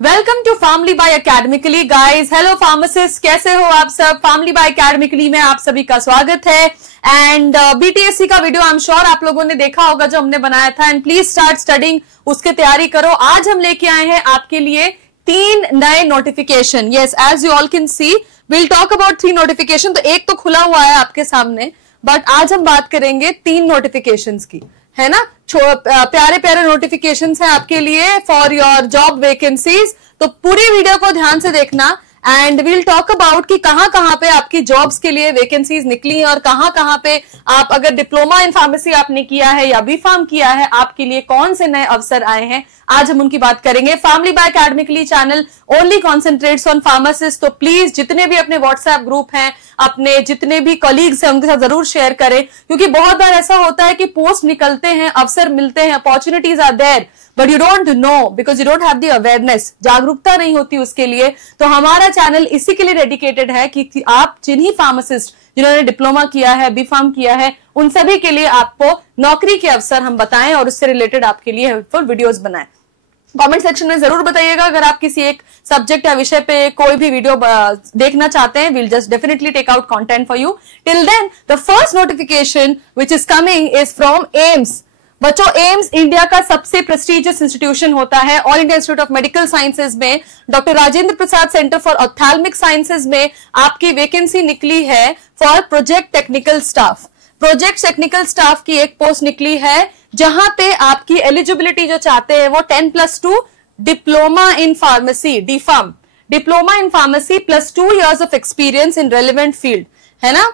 Welcome to family by academically guys. Hello pharmacist, कैसे हो आप सब? फैमिली बाय एकेडमिकली में आप सभी का स्वागत है। एंड बीटीएससी का वीडियो आई एम श्योर आप लोगों ने देखा होगा जो हमने बनाया था। एंड प्लीज स्टार्ट स्टडिंग, उसकी तैयारी करो। आज हम लेके आए हैं आपके लिए 3 नए notification. Yes, as you all can see will talk about 3 notification. तो एक तो खुला हुआ है आपके सामने, बट आज हम बात करेंगे 3 नोटिफिकेशंस की, है ना। प्यारे प्यारे नोटिफिकेशंस हैं आपके लिए फॉर योर जॉब वैकेंसीज। तो पूरी वीडियो को ध्यान से देखना एंड वील टॉक अबाउट कि कहां पे आपकी जॉब्स के लिए वैकेंसीज निकली और कहां पे आप, अगर डिप्लोमा इन फार्मेसी आपने किया है या बी फार्म किया है, आपके लिए कौन से नए अवसर आए हैं, आज हम उनकी बात करेंगे। Family by academically channel only concentrates on pharmacist. तो प्लीज जितने भी अपने व्हाट्सएप ग्रुप हैं, अपने जितने भी कलीग्स हैं, उनके साथ जरूर शेयर करें, क्योंकि बहुत बार ऐसा होता है कि पोस्ट निकलते हैं, अवसर मिलते हैं, opportunities are there, but you don't know because you don't have the awareness. जागरूकता नहीं होती उसके लिए। तो हमारा चैनल इसी के लिए डेडिकेटेड है कि आप जिन्हीं फार्मासिस्ट जिन्होंने डिप्लोमा किया है, बी फार्म किया है, उन सभी के लिए आपको नौकरी के अवसर हम बताएं और उससे रिलेटेड आपके लिए हेल्पफुल वीडियोस बनाएं। कमेंट सेक्शन में जरूर बताइएगा अगर आप किसी एक सब्जेक्ट या विषय पे कोई भी वीडियो देखना चाहते हैं। Will just definitely take out content for you. Till then the first notification which is coming is from AIIMS. बच्चों, एम्स इंडिया का सबसे प्रेस्टिजियस इंस्टीट्यूशन होता है। All India Institute of Medical Sciences में doctor Rajendra Prasad centre for ophthalmic sciences में आपकी vacancy निकली है for project technical staff. Project technical staff की एक पोस्ट निकली है जहां पे आपकी एलिजिबिलिटी जो चाहते हैं वो 10+2 diploma in pharmacy, DPharm, diploma in pharmacy +2 years of experience in relevant field, है ना।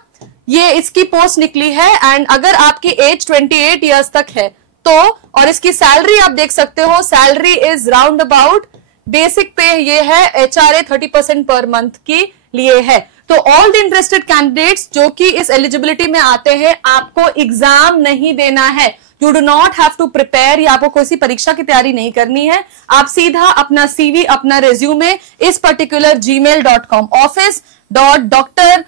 ये इसकी पोस्ट निकली है। एंड अगर आपकी एज 28 years तक है तो, और इसकी सैलरी आप देख सकते हो, salary is round about, basic पे ये है HRA 30% पर मंथ की लिए है। तो ऑल द इंटरेस्टेड कैंडिडेट्स जो कि इस एलिजिबिलिटी में आते हैं, आपको एग्जाम नहीं देना है। You do not have to prepare, या आपको कोई सी परीक्षा की तैयारी नहीं करनी है। आप सीधा अपना CV, अपना रेज्यूमे इस पर्टिकुलर gmail.com office.dr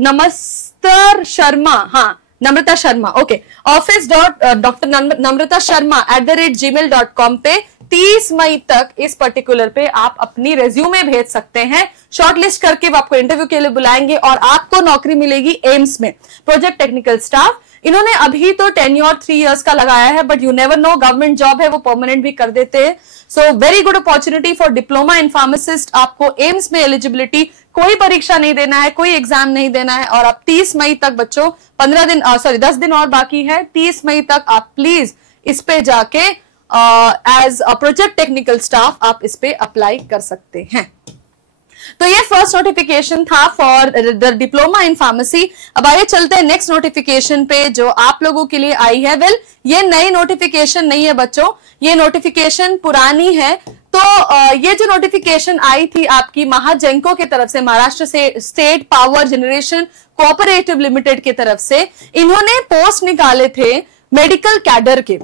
नमस्तर शर्मा, हाँ नम्रता शर्मा, ओके, office.dr.namrata@gmail.com पे 30 मई तक इस पर्टिकुलर पे आप अपनी रेज्यूमे भेज सकते हैं। शॉर्टलिस्ट करके वो आपको इंटरव्यू के लिए बुलाएंगे और आपको नौकरी मिलेगी एम्स में, प्रोजेक्ट टेक्निकल स्टाफ। इन्होंने अभी तो टेन्योर 3 years का लगाया है, but you never know, government job है, वो परमानेंट भी कर देते हैं। So very good opportunity for diploma in pharmacist. आपको एम्स में एलिजिबिलिटी, कोई परीक्षा नहीं देना है, कोई एग्जाम नहीं देना है, और आप 30 मई तक बच्चों, 10 दिन और बाकी है, 30 मई तक आप प्लीज इस पे जाके as a project technical staff आप इस पे अप्लाई कर सकते हैं। तो ये फर्स्ट नोटिफिकेशन था for the diploma in pharmacy. अब आइए चलते हैं नेक्स्ट नोटिफिकेशन पे जो आप लोगों के लिए आई है। वेल, ये नई नोटिफिकेशन नहीं है बच्चों, ये नोटिफिकेशन पुरानी है। तो ये जो नोटिफिकेशन आई थी आपकी महाजेंको की तरफ से, महाराष्ट्र से state power generation cooperative limited की तरफ से, इन्होंने पोस्ट निकाले थे मेडिकल कैडर के।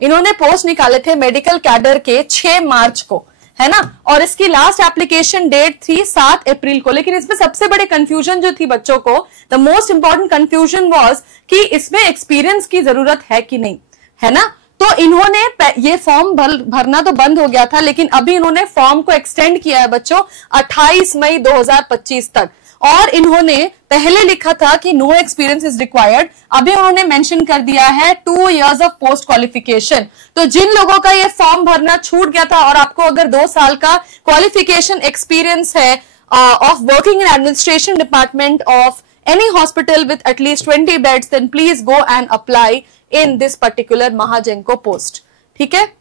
इन्होंने पोस्ट निकाले थे मेडिकल कैडर के 6 मार्च को, है ना। और इसकी लास्ट एप्लीकेशन डेट थी 7 अप्रैल को। लेकिन इसमें सबसे बड़े कंफ्यूजन जो थी बच्चों को, the most important confusion was कि इसमें एक्सपीरियंस की जरूरत है कि नहीं, है ना। तो इन्होंने ये फॉर्म भरना तो बंद हो गया था, लेकिन अभी इन्होंने फॉर्म को एक्सटेंड किया है बच्चों 28 मई 2025 तक। और इन्होंने पहले लिखा था कि नो एक्सपीरियंस इज रिक्वायर्ड, अभी उन्होंने मेंशन कर दिया है 2 years ऑफ पोस्ट क्वालिफिकेशन। तो जिन लोगों का ये फॉर्म भरना छूट गया था और आपको अगर 2 साल का क्वालिफिकेशन एक्सपीरियंस है of working in administration department of any hospital with at least 20 beds, then please go and apply in this particular महाजेंको पोस्ट, ठीक है।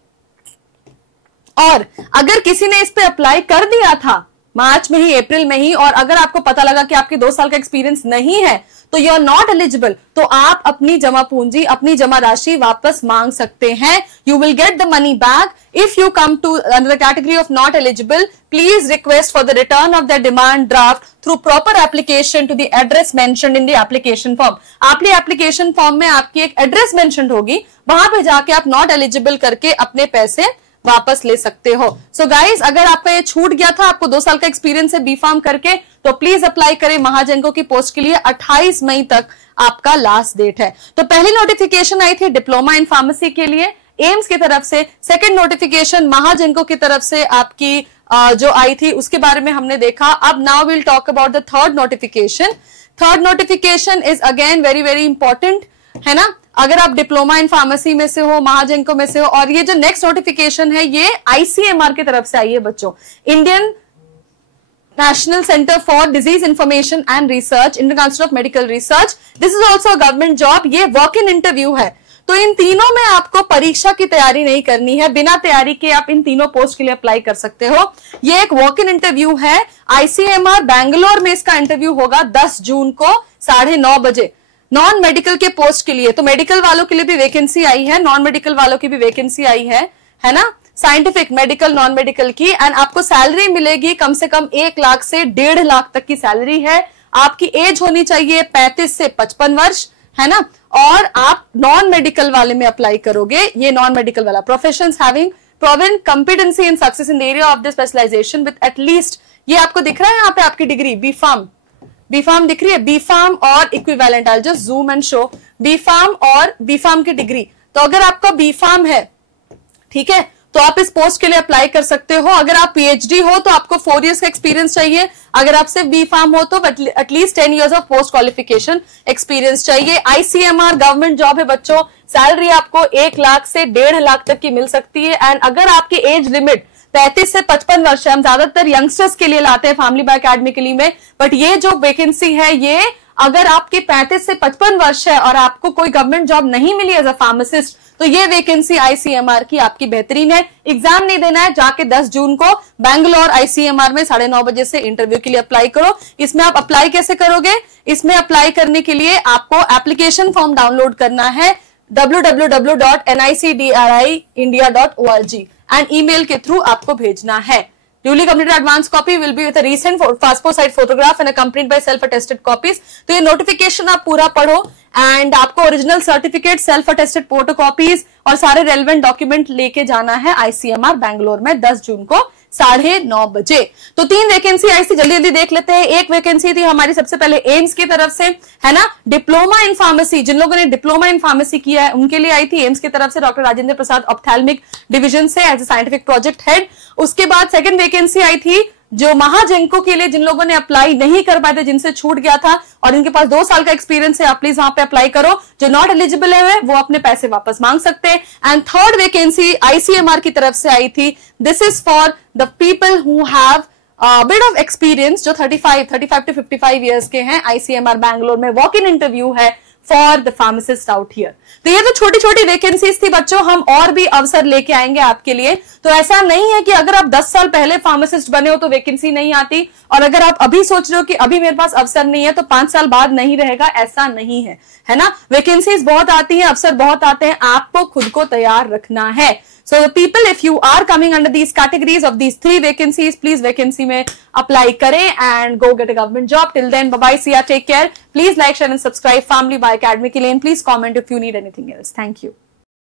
और अगर किसी ने इस पे अप्लाई कर दिया था मार्च में ही, अप्रैल में ही, और अगर आपको पता लगा कि आपके 2 साल का एक्सपीरियंस नहीं है तो यू आर नॉट एलिजिबल, तो आप अपनी जमा पूंजी, अपनी जमा राशि वापस मांग सकते हैं। You will get the money back if you come to under the category of not eligible. Please request for the return of the demand draft through proper application to the address mentioned in the application form. आपके application form में आपकी एक address mentioned होगी, वहां पे जाके आप not eligible करके अपने पैसे वापस ले सकते हो। सो गाइज, अगर आपका ये छूट गया था, आपको 2 साल का एक्सपीरियंस है बी फार्म करके, तो प्लीज अप्लाई करें महाजनको की पोस्ट के लिए। 28 मई तक आपका लास्ट डेट है। तो पहली नोटिफिकेशन आई थी डिप्लोमा इन फार्मेसी के लिए एम्स की तरफ से, सेकंड नोटिफिकेशन महाजनको की तरफ से आपकी जो आई थी उसके बारे में हमने देखा। अब now will talk about the third notification. Third notification is again very very important, है ना। अगर आप डिप्लोमा इन फार्मेसी में से हो, महाजनको में से हो, और ये जो नेक्स्ट नोटिफिकेशन है ये आईसीएमआर की तरफ से आई है बच्चों, Indian national centre for disease information and research, Indian council of medical research. This is also government job. ये वॉक इन इंटरव्यू है। तो इन तीनों में आपको परीक्षा की तैयारी नहीं करनी है, बिना तैयारी के आप इन तीनों पोस्ट के लिए अप्लाई कर सकते हो। ये एक वॉक इन इंटरव्यू है। आईसीएमआर बैंगलोर में इसका इंटरव्यू होगा 10 जून को 9:30 बजे, नॉन मेडिकल के पोस्ट के लिए। तो मेडिकल वालों के लिए भी वैकेंसी आई है, नॉन मेडिकल वालों की भी वैकेंसी आई है ना, साइंटिफिक, मेडिकल, नॉन मेडिकल की। एंड आपको सैलरी मिलेगी कम से कम 1 लाख से 1.5 लाख तक की सैलरी है। आपकी एज होनी चाहिए 35 से 55 वर्ष, है ना। और आप नॉन मेडिकल वाले में अप्लाई करोगे। ये नॉन मेडिकल वाला, professions having proven competency and success in the area of the specialization with at least, ये आपको दिख रहा है यहाँ पे आपकी डिग्री बी फार्म दिख रही है, बी फार्म और equivalent. I just zoom and show B pharm और बी फार्म की डिग्री। तो अगर आपका बी फार्म है, ठीक है, तो आप इस पोस्ट के लिए अप्लाई कर सकते हो। अगर आप पीएचडी हो तो आपको 4 इयर्स का एक्सपीरियंस चाहिए। अगर आप सिर्फ बी फार्म हो तो at least 10 years of post qualification experience चाहिए। आईसीएमआर गवर्नमेंट जॉब है बच्चों। सैलरी आपको 1 लाख से 1.5 लाख तक की मिल सकती है। एंड अगर आपकी एज लिमिट 35 से 55 वर्ष है, हम ज्यादातर यंगस्टर्स के लिए लाते हैं फैमिली बाय अकेडमिकली में, बट ये जो वैकेंसी है ये अगर आपके 35 से 55 वर्ष है और आपको कोई गवर्नमेंट जॉब नहीं मिली एज अ फार्मासिस्ट, तो ये वैकेंसी आईसीएमआर की आपकी बेहतरीन है। एग्जाम नहीं देना है, जाके 10 जून को बैंगलोर आईसीएमआर में 9:30 बजे से इंटरव्यू के लिए अप्लाई करो। इसमें आप अप्लाई कैसे करोगे? इसमें अप्लाई करने के लिए आपको एप्लीकेशन फॉर्म डाउनलोड करना है www.nicdriindia.org एंड ईमेल के थ्रू आपको भेजना है। Duly completed advance copy will be with a recent passport size photograph and accompanied by self-attested copies। तो ये नोटिफिकेशन आप पूरा पढ़ो एंड आपको original certificate, self attested photocopies और सारे रेलेवेंट डॉक्यूमेंट लेके जाना है आईसीएमआर बैंगलोर में 10 जून को 9:30 बजे। तो 3 वैकेंसी आई थी, जल्दी जल्दी देख लेते हैं। एक वैकेंसी थी हमारी सबसे पहले एम्स की तरफ से, है ना, डिप्लोमा इन फार्मेसी। जिन लोगों ने डिप्लोमा इन फार्मेसी किया है उनके लिए आई थी एम्स की तरफ से, doctor Rajendra Prasad ophthalmic division से as a scientific project head. उसके बाद सेकंड वैकेंसी आई थी जो महाजनको के लिए, जिन लोगों ने अप्लाई नहीं कर पाए थे, जिनसे छूट गया था और इनके पास 2 साल का एक्सपीरियंस है, आप प्लीज वहां पे अप्लाई करो। जो नॉट एलिजिबल है वो अपने पैसे वापस मांग सकते हैं। एंड थर्ड वैकेंसी आईसीएमआर की तरफ से आई थी। This is for the people who have bit of experience, जो 35 to 55 ईयर्स के हैं। आईसीएमआर बैंगलोर में वॉक इन इंटरव्यू है for the pharmacist out here. तो ये तो छोटी छोटी वैकेंसीज थी बच्चों, हम और भी अवसर लेके आएंगे आपके लिए। तो ऐसा नहीं है कि अगर आप 10 साल पहले फार्मासिस्ट बने हो तो वैकेंसी नहीं आती, और अगर आप अभी सोच रहे हो कि अभी मेरे पास अवसर नहीं है तो 5 साल बाद नहीं रहेगा, ऐसा नहीं है, है ना। वैकेंसीज बहुत आती है, अवसर बहुत आते हैं, आपको खुद को तैयार रखना है। So the people, if you are coming under these categories of these 3 vacancies, please vacancy में apply करें and go get a government job. Till then, bye bye, see ya, take care. Please like, share and subscribe Family by Academy के लिए, and please comment if you need anything else. Thank you.